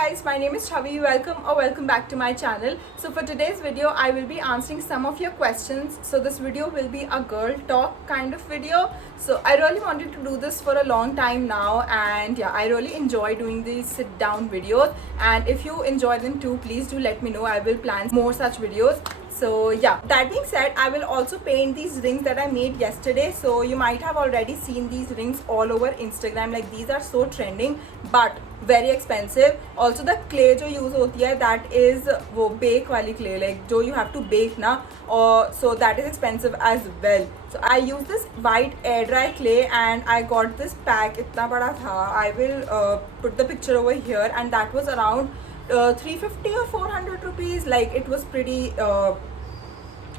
guys, my name is Chavi. Welcome back to my channel. So for today's video I will be answering some of your questions. So this video will be a girl talk kind of video. So I really wanted to do this for a long time now, and yeah, I really enjoy doing these sit down videos, and if you enjoy them too, please do let me know. I will plan more such videos. So yeah, that being said, I will also paint these rings that I made yesterday. So you might have already seen these rings all over Instagram. Like, these are so trending but very expensive. Also the clay जो use होती है, that is वो bake वाली clay, like जो you have to bake ना, और so that is expensive as well. So I use this white air dry clay and I got this pack. इतना बड़ा था. I will put the picture over here, and that was around 350 or 400 rupees. Like, it was pretty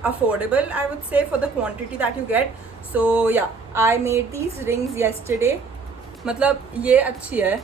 affordable, I would say, for the quantity that you get. So yeah, I made these rings yesterday. मतलब ये अच्छी है,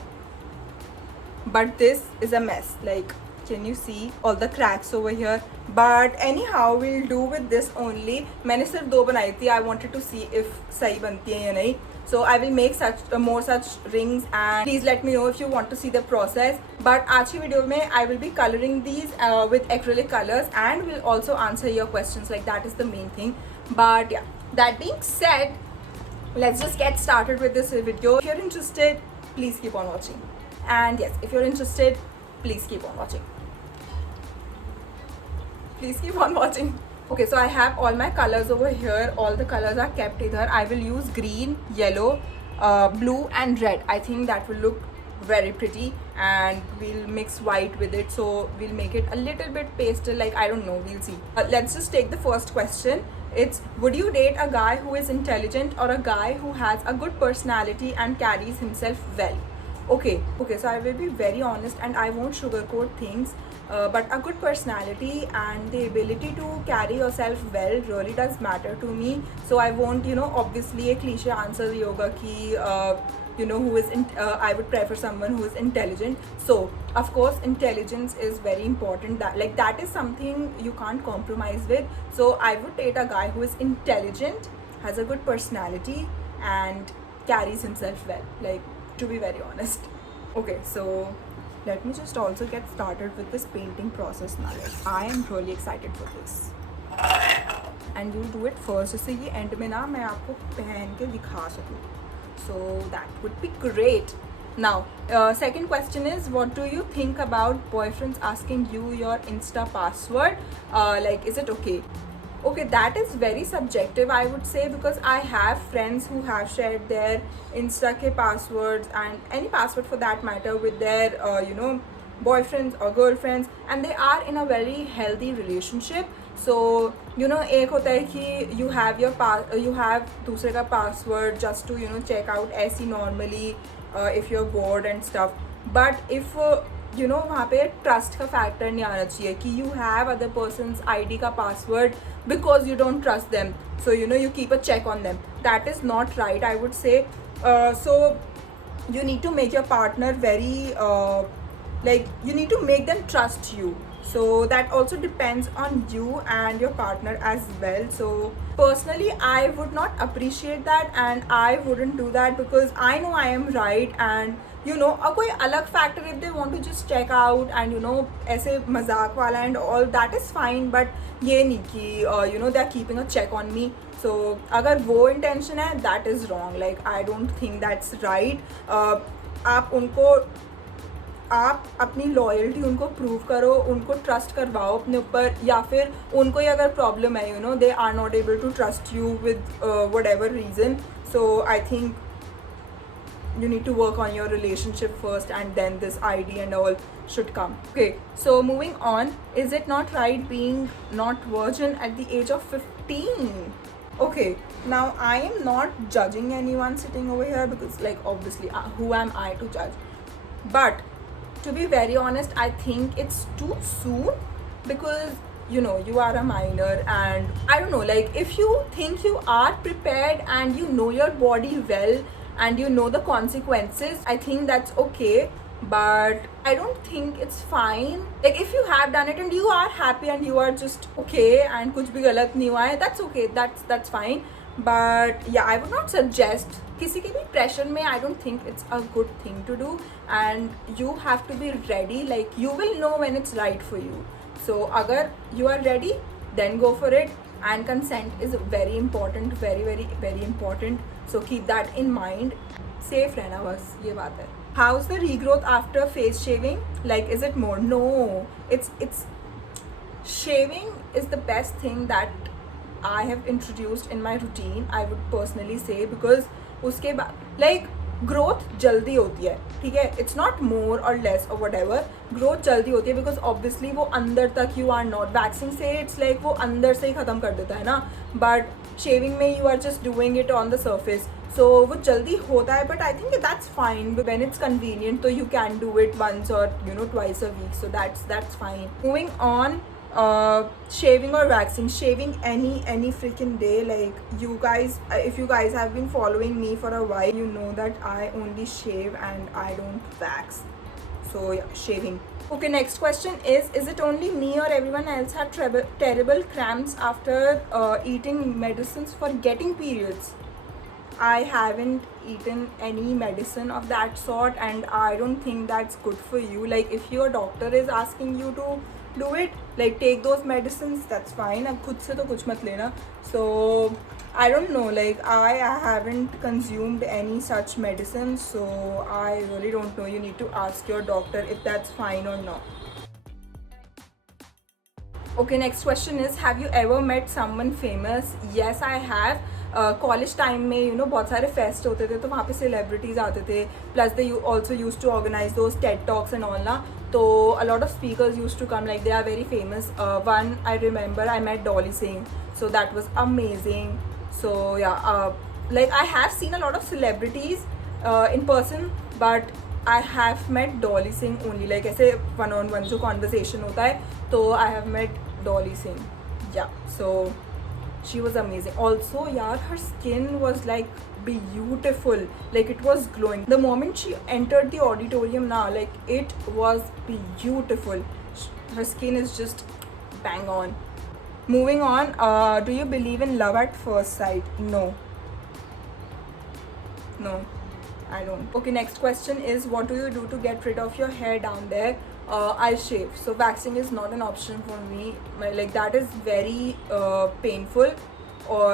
but this is a mess. Like, can you see all the cracks over here? But anyhow, we'll do with this only. मैंने सिर्फ दो बनाई थी. I wanted to see if सही बनती है या नहीं. So I will make such more such rings, and please let me know if you want to see the process. But आज की वीडियो में I will be coloring these with acrylic colors, and will also answer your questions. Like, that is the main thing. But yeah, that being said, let's just get started with this video. If you're interested, please keep on watching. And yes, if you're interested, please keep on watching. Please keep on watching. Okay, so I have all my colors over here. All the colors are kept here. I will use green, yellow, blue and red. I think that will look very pretty, and we'll mix white with it, so we'll make it a little bit pastel. Like, I don't know, we'll see. Let's just take the first question. It's, would you date a guy who is intelligent or a guy who has a good personality and carries himself well? Okay, so I will be very honest and I won't sugarcoat things. But a good personality and the ability to carry yourself well really does matter to me. So I won't, obviously a cliche answer yoga ki, who is I would prefer someone who is intelligent. So of course intelligence is very important. That is something you can't compromise with. So I would date a guy who is intelligent, has a good personality and carries himself well, like, to be very honest. Okay, so let me just also get started with this painting process now. I am really excited for this, and we'll do it first, जिससे ये end में ना मैं आपको पहन के दिखा सकूँ. So that would be great. Now, second question is, what do you think about boyfriends asking you your Insta password? Like, is it okay? Okay, that is very subjective, I would say, because I have friends who have shared their Insta ke passwords and any password for that matter with their boyfriends or girlfriends, and they are in a very healthy relationship. So एक होता है कि you have दूसरे का password just to check out ऐसी normally if you're bored and stuff. But if वहाँ पे trust का फैक्टर नहीं आना चाहिए कि you have other person's ID का password because you don't trust them. So you keep a check on them. That is not right, I would say. So you need to make your partner very you need to make them trust you. So that also depends on you and your partner as well. So personally, I would not appreciate that, and I wouldn't do that because I know I am right. And a कोई अलग factor, if they want to just check out and ऐसे मजाक वाला and all, that is fine. But ये नहीं कि they are keeping a check on me. So अगर वो intention है, that is wrong. Like, I don't think that's right. आप अपनी लॉयल्टी उनको प्रूव करो, उनको ट्रस्ट करवाओ अपने ऊपर, या फिर उनको ही अगर प्रॉब्लम है they are not able to trust you with whatever reason. So I think you need to work on your relationship first, and then this ID and all should come. Okay, so moving on, is it not right being not virgin at the age of 15? Okay, now I am not judging anyone sitting over here because, like, obviously who am I to judge? But to be very honest, I think it's too soon because you are a minor, and I don't know, like, if you think you are prepared and you know your body well and you know the consequences, I think that's okay. But I don't think it's fine. Like, if you have done it and you are happy and you are just okay and कुछ भी गलत नहीं हुआ है, that's okay, that's fine. But yeah, I would not suggest किसी के भी pressure में I don't think it's a good thing to do, and you have to be ready. Like you will know when it's right for you. So अगर you are ready, then go for it. And consent is very important, very very very important. So keep that in mind. Safe रहना बस ये बात है. How's the regrowth after face shaving? Like is it more? No, it's shaving is the best thing that I have introduced in my routine, I would personally say, because उसके बाद like growth जल्दी होती है, ठीक है. It's not more और less और what ever, growth जल्दी होती है बिकॉज ऑब्वियसली वो अंदर तक यू आर नॉट वैक्सिंग से, इट्स लाइक वो अंदर से ही ख़त्म कर देता है ना. बट शेविंग में you are just doing it on the surface, so वो जल्दी होता है. But I think that's fine when it's convenient, तो you can do it once or you know twice a week, so that's fine. Moving on, shaving or waxing. Shaving any freaking day. Like you guys, if you guys have been following me for a while, you know that I only shave and I don't wax. So yeah, shaving. Okay, next question is it only me or everyone else had terrible cramps after eating medicines for getting periods? I haven't eaten any medicine of that sort, and I don't think that's good for you. Like if your doctor is asking you to do it, like take those medicines, that's fine. अब खुद से तो कुछ मत लेना. So I don't know, like I haven't consumed any such medicines, so I really don't know. You need to ask your doctor if that's fine or not. Okay, next question is, have you ever met someone famous? Yes, I have. College time में you know बहुत सारे fest होते थे, तो वहाँ पे celebrities आते थे. Plus they also use to organize those TED talks and all ना. तो a lot of speakers use to come, like they are very famous. One I remember I met Dolly Singh, so that was amazing. So yeah like I have seen a lot of celebrities in person, but I have met Dolly Singh only. Like ऐसे one on one जो conversation होता है, तो आई have met Dolly Singh. Yeah so she was amazing. Also yaar, her skin was like beautiful, like it was glowing the moment she entered the auditorium. Now like it was beautiful. Her skin is just bang on. Moving on, do you believe in love at first sight? No, I don't. Okay, next question is, what do you do to get rid of your hair down there? I shave. So waxing is not an option for me. Like that is very painful. Or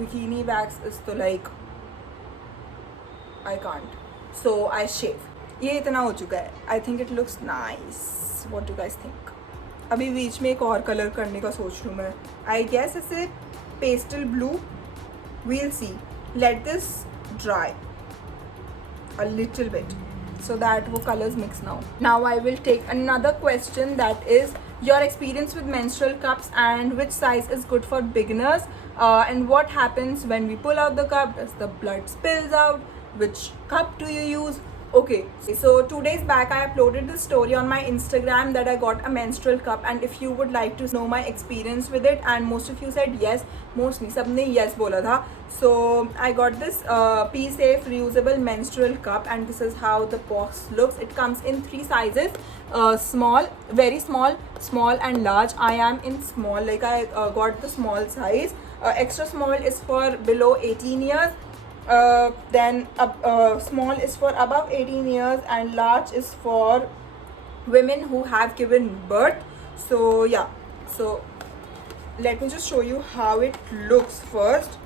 bikini wax is to like I can't. So I shave. ये इतना हो चुका है. I think it looks nice. What do you guys think? अभी बीच में एक और colour करने का सोच रही हूँ मैं. I guess ऐसे pastel blue. We'll see. Let this dry a little bit, so that wo colors mix now. Now I will take another question, that is your experience with menstrual cups and which size is good for beginners, and what happens when we pull out the cup. Does the blood spills out? Which cup do you use? Okay, so 2 days back I uploaded this story on my Instagram that I got a menstrual cup, and if you would like to know my experience with it, and most of you said yes, mostly सबने yes बोला था. So I got this P-Safe reusable menstrual cup, and this is how the box looks. It comes in 3 sizes, small, very small, small and large. I am in small, like I got the small size. Extra small is for below 18 years. Then small is for above 18 years, and large is for women who have given birth. So yeah, so let me just show you how it looks first,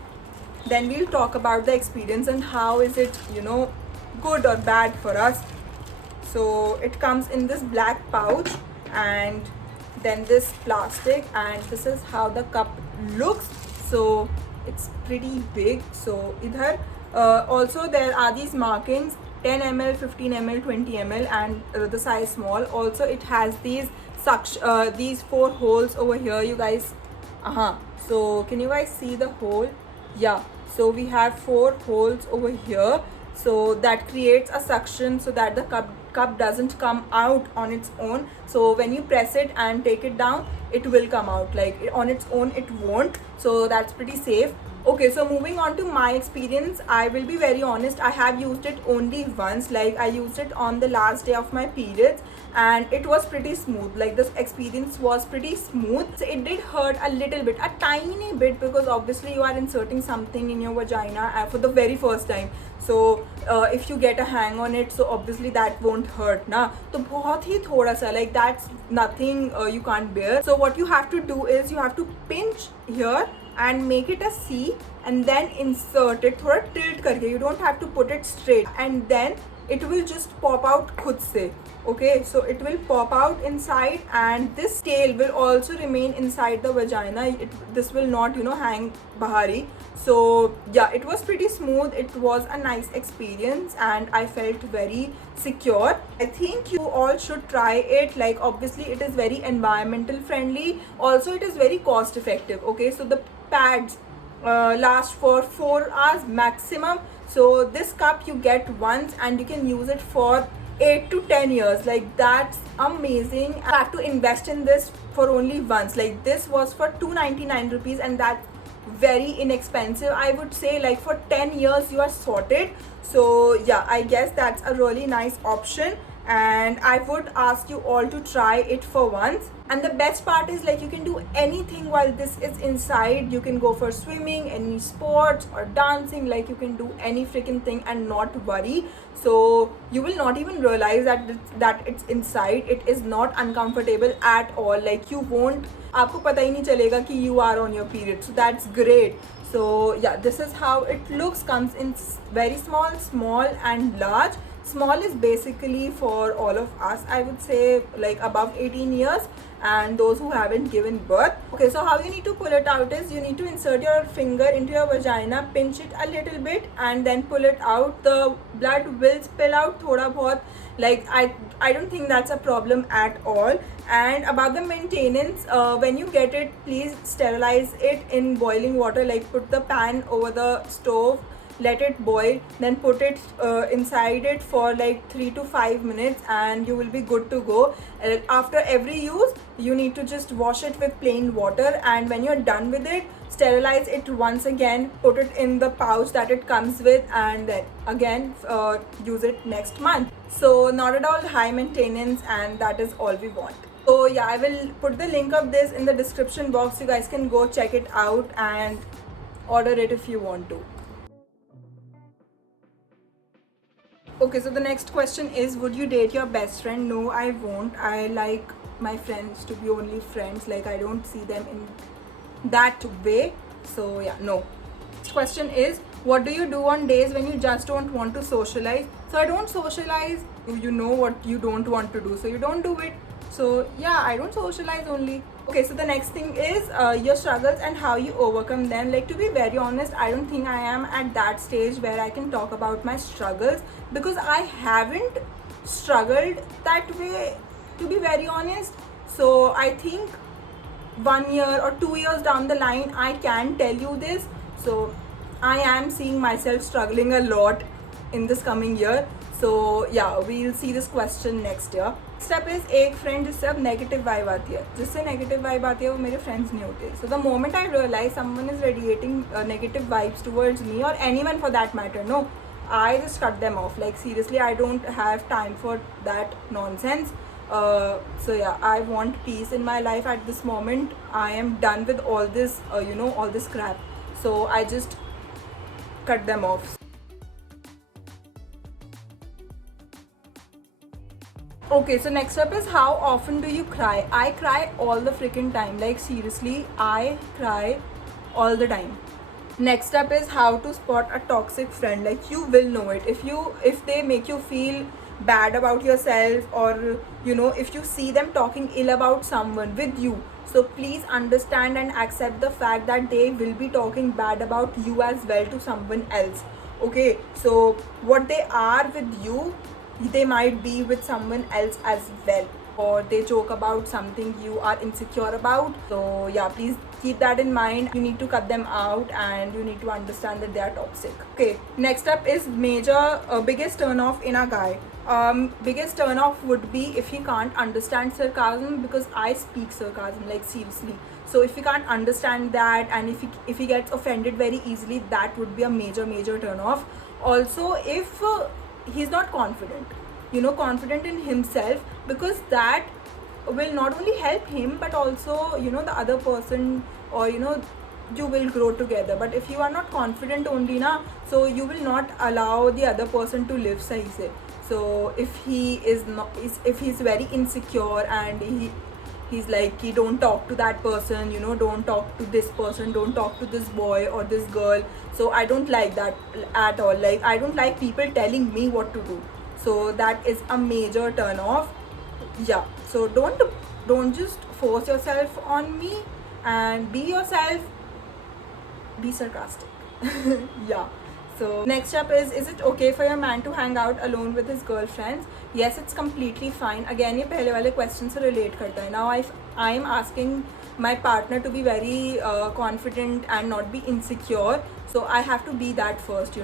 then we'll talk about the experience and how is it, you know, good or bad for us. So it comes in this black pouch, and then this plastic, and this is how the cup looks. So it's pretty big. So idhar also there are these markings, 10 ml, 15 ml, 20 ml, and the size small. Also it has these these 4 holes over here, you guys. So can you guys see the hole? Yeah, so we have 4 holes over here, so that creates a suction so that the cup doesn't come out on its own. So when you press it and take it down, it will come out. Like on its own it won't, so that's pretty safe. Okay, so moving on to my experience, I will be very honest, I have used it only once. Like I used it on the last day of my periods, and it was pretty smooth. Like, this experience was pretty smooth. So it did hurt a little bit, a tiny bit, because obviously you are inserting something in your vagina for the very first time. So if you get a hang on it, so obviously that won't hurt na. तो बहुत ही थोड़ा सा, like that's nothing you can't bear. So what you have to do is you have to pinch here and make it a C and then insert it थोड़ा tilt करके. You don't have to put it straight, and then it will just pop out खुद से. Okay, so it will pop out inside, and this tail will also remain inside the vagina. This will not, you know, hang bahari. So yeah, it was pretty smooth. It was a nice experience and I felt very secure. I think you all should try it. Like, obviously it is very environmental friendly, also it is very cost effective. Okay, so the pads last for 4 hours maximum. So this cup you get once and you can use it for 8 to 10 years. Like, that's amazing. I have to invest in this for only once. Like, this was for 299 rupees, and that's very inexpensive. I would say, like, for 10 years you are sorted. So yeah, I guess that's a really nice option, and I would ask you all to try it for once. And the best part is, like, you can do anything while this is inside. You can go for swimming, any sports or dancing. Like, you can do any freaking thing and not worry. So you will not even realize that it's inside. It is not uncomfortable at all. Like, you won't, आपको पता ही नहीं चलेगा कि you are on your period. So that's great. So yeah, this is how it looks. Comes in very small, small and large. Small is basically for all of us, I would say, like above 18 years and those who haven't given birth. Okay, so how you need to pull it out is you need to insert your finger into your vagina, pinch it a little bit and then pull it out. The blood will spill out thoda bahut. Like, I don't think that's a problem at all. And about the maintenance, when you get it, please sterilize it in boiling water. Like, put the pan over the stove, let it boil, then put it inside it for like 3 to 5 minutes and you will be good to go. After every use, you need to just wash it with plain water, and when you're done with it, sterilize it once again, put it in the pouch that it comes with, and then again use it next month. So not at all high maintenance, and that is all we want. So yeah, I will put the link of this in the description box. You guys can go check it out and order it if you want to. Okay, so the next question is, would you date your best friend? No, I won't. I like my friends to be only friends. Like, I don't see them in that way. So yeah, no. Next question is, what do you do on days when you just don't want to socialize? So I don't socialize. You know what you don't want to do, so you don't do it. So yeah, I don't socialize only. Okay, so the next thing is your struggles and how you overcome them. Like, to be very honest, I don't think I am at that stage where I can talk about my struggles, because I haven't struggled that way, to be very honest. So I think 1 year or 2 years down the line, I can tell you this. So I am seeing myself struggling a lot in this coming year. So yeah, we'll see this question next year. Step is, एक friend जिससे अब negative vibe आती है, जिससे negative vibe आती है वो मेरे friends नहीं होते. So the moment I realize someone is radiating negative vibes towards me, or anyone for that matter, no, I just cut them off. Like, seriously, I don't have time for that nonsense. So yeah, I want peace in my life at this moment. I am done with all this, all this crap. So I just cut them off. Okay, so next up is, how often do you cry? I cry all the freaking time. Like, seriously, I cry all the time. Next up is, how to spot a toxic friend. Like, you will know it if they make you feel bad about yourself, or if you see them talking ill about someone with you. So please understand and accept the fact that they will be talking bad about you as well to someone else. Okay, so what they are with you, they might be with someone else as well, or they joke about something you are insecure about. So yeah, please keep that in mind. You need to cut them out and you need to understand that they are toxic. Okay, next up is biggest turn off in a guy. Biggest turn off would be if he can't understand sarcasm, because I speak sarcasm, like, seriously. So if he can't understand that, and if he gets offended very easily, that would be a major turn off. Also, if he's not confident, confident in himself, because that will not only help him but also the other person, or you will grow together. But if you are not confident only na, so you will not allow the other person to live sahi se. So if he is not, if he's very insecure and he's like, he don't talk to that person, don't talk to this person, don't talk to this boy or this girl. So I don't like that at all. Like, I don't like people telling me what to do. So that is a major turn off. Yeah, so don't just force yourself on me, and be yourself, be sarcastic. Yeah. So next up is it okay for your man to hang out alone with his girlfriends? Yes, it's completely fine. Again, ये पहले वाले question से relate करता है. Now I am asking my partner to be very confident and not be insecure. So I have to be that first,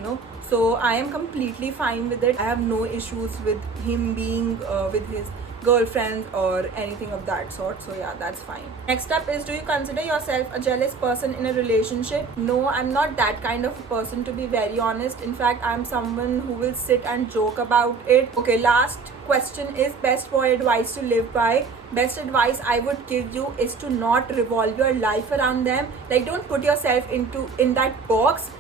So I am completely fine with it. I have no issues with him being with his girlfriend or anything of that sort. So yeah, that's fine. Next up is, do you consider yourself a jealous person in a relationship? No, I'm not that kind of a person, to be very honest. In fact, I'm someone who will sit and joke about it. Okay, last question is best boy advice to live by. Best advice I would give you is to not revolve your life around them. Like, don't put yourself in that box,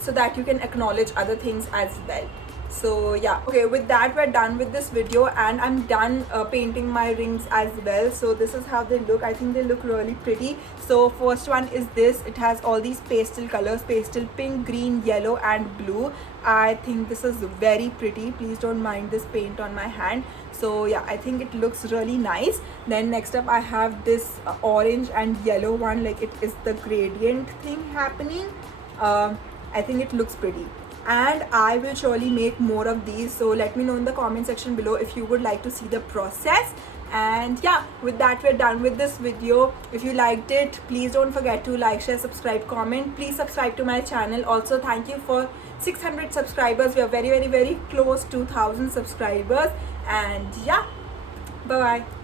so that you can acknowledge other things as well. So yeah, okay, with that we're done with this video, and I'm done painting my rings as well. So this is how they look. I think they look really pretty. So first one is this. It has all these pastel colors: pastel pink, green, yellow and blue. I think this is very pretty. Please don't mind this paint on my hand. So yeah, I think it looks really nice. Then next up I have this orange and yellow one, like it is the gradient thing happening. I think it looks pretty, and I will surely make more of these. So let me know in the comment section below if you would like to see the process. And yeah, with that we're done with this video. If you liked it, please don't forget to like, share, subscribe, comment. Please subscribe to my channel. Also, thank you for 600 subscribers. We are very, very, very close to 1000 subscribers. And yeah, bye bye.